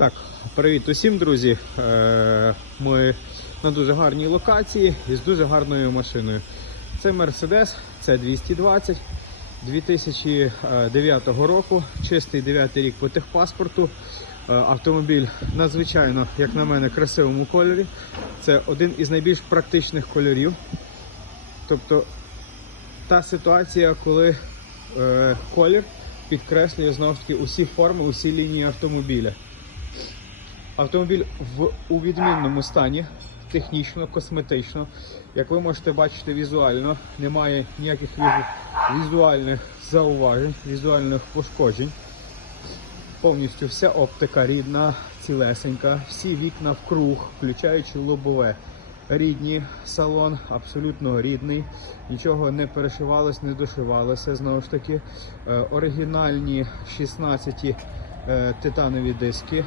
Так, привіт усім, друзі. Е, Ми на дуже гарній локації і з дуже гарною машиною. Це Mercedes, це 220 2009 року, чистий 9 рік по техпаспорту. Е, Автомобіль надзвичайно, як на мене, красивому кольорі. Це один із найбільш практичних кольорів. Тобто та ситуація, коли е, колір підкреслює знову ж таки усі форми, усі лінії автомобіля. Автомобіль в у відмінному стані, технічно, косметично. Як ви можете бачити візуально, немає ніяких візуальних зауважень, візуальних пошкоджень. Повністю вся оптика рідна, цілесенька, всі вікна в круг, включаючи лобове. Рідні, салон абсолютно рідний, нічого не перешивалось, не дошивалося. Знову ж таки, Е, оригінальні 16 е, титанові диски,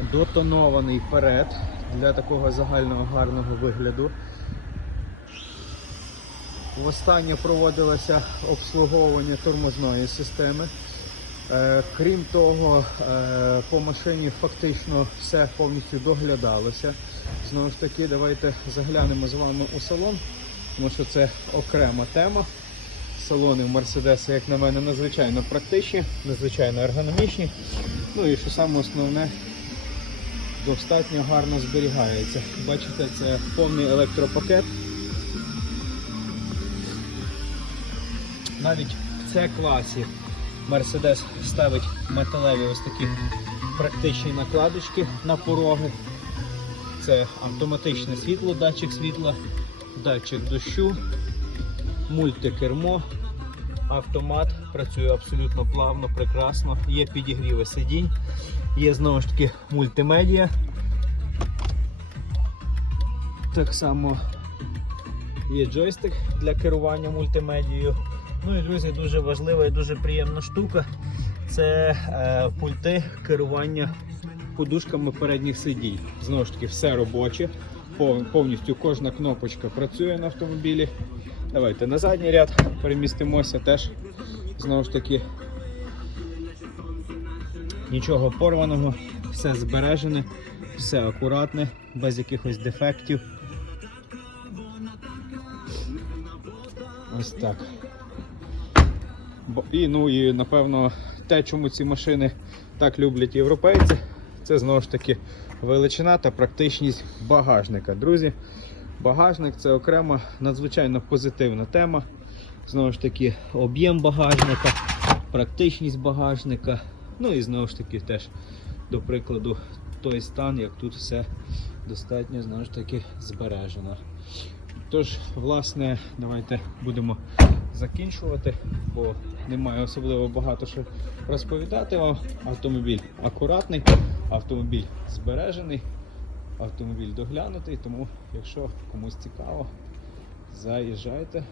дотонований перед для такого загального гарного вигляду. Востаннє проводилося обслуговування тормозної системи. Е, Крім того, е, по машині фактично все повністю доглядалося. Знову ж таки, давайте заглянемо з вами у салон, тому що це окрема тема. Салони в Мерседеса, як на мене, надзвичайно практичні, надзвичайно ергономічні. Ну і що саме основне, достатньо гарно зберігається. Бачите, це повний електропакет. Навіть в це класі Mercedes ставить металеві ось такі практичні накладочки на пороги. Це автоматичне світло, датчик світла, датчик дощу, мультикермо, автомат, працює абсолютно плавно, прекрасно. Є підігріви сидінь, є знову ж таки мультимедіа. Так само є джойстик для керування мультимедією. Ну і друзі, дуже важлива і дуже приємна штука. Це е, пульти керування подушками передніх сидінь. Знову ж таки, все робоче. Повністю кожна кнопочка працює на автомобілі. Давайте на задній ряд перемістимося теж. Знову ж таки, нічого порваного, все збережене, все акуратне, без якихось дефектів. Ось так. І, ну, і напевно те, чому ці машини так люблять європейці, це знову ж таки величина та практичність багажника. Друзі, багажник це окрема надзвичайно позитивна тема. Знову ж таки, об'єм багажника, практичність багажника. Ну і знову ж таки теж, до прикладу, той стан, як тут все достатньо знову ж таки збережено. Тож, власне, давайте будемо закінчувати, бо немає особливо багато що розповідати вам. Автомобіль акуратний, автомобіль збережений, автомобіль доглянутий, тому якщо комусь цікаво, заїжджайте,